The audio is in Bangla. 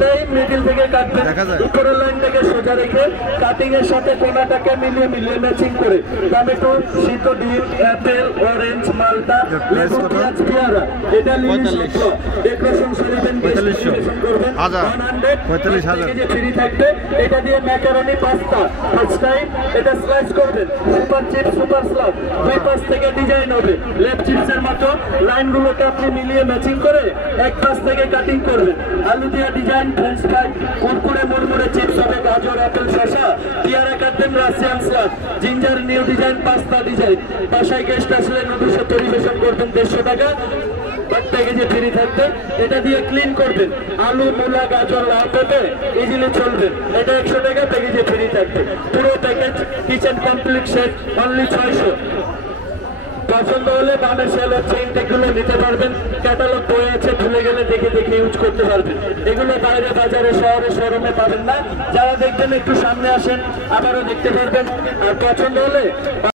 টাইম মিডিল থেকে কাটবেন, উপরের লাইনটাকে সোজা রেখে কাটিং এর সাথে কোনাটাকে মিলিয়ে মিলিয়ে ম্যাচিং করে টমেটো, সিদ্ধ ডিম, অ্যাপেল, অরেঞ্জ, মালটা, লেবু, পেঁয়াজ, পেয়ারা, এটা ডেকোরেশন সাজাবেন, ডেকোরেশন করবেন 145,000 কেজি ফ্রি থাকবে। এটা দিয়ে ম্যাকারনি পাস্তা ফার্স্ট টাইম এটা স্লাইস করবেন, সুপার চিপস, সুপার স্লাব, দুই পাশ থেকে ডিজাইন হবে লেপ চিপসের মতো, লাইনগুলোকে আপনি মিলিয়ে ম্যাচিং করে এক পাশ থেকে কাটিং করবেন। আলু দিয়ে ডিজাইন, ফ্রেঞ্চ ফ্রাই, কুরকুরে মুড়মুড়ে চিপস হবে, গাজর, আপেল, শসা, পেয়ারা কাটবেন, Russian slab, ginger new design, pasta design. বাসায় গেস্ট আসলে নতুন পরিবেশন করবেন, 150 টাকা প্যাকেজে ফ্রি থাকবে। এটা দিয়ে ক্লিন করবেন, আলু, মূলা, গাজর, লাউ, পেঁপে ইজিলি চলবেন, এটা 100 টাকা প্যাকেজে ফ্রি থাকবে। পুরো package kitchen complete set only 600। পছন্দ হলে বামে সেল হচ্ছে, ইনটেকগুলো নিতে পারবেন, ক্যাটালগ বই আছে, ভুলে গেলে দেখে দেখে ইউজ করতে পারবেন। এগুলো বাইরে বাজারে শহরে শোরুমে পাবেন না, যারা দেখবেন একটু সামনে আসেন, আবারও দেখতে পারবেন। আর পছন্দ হলে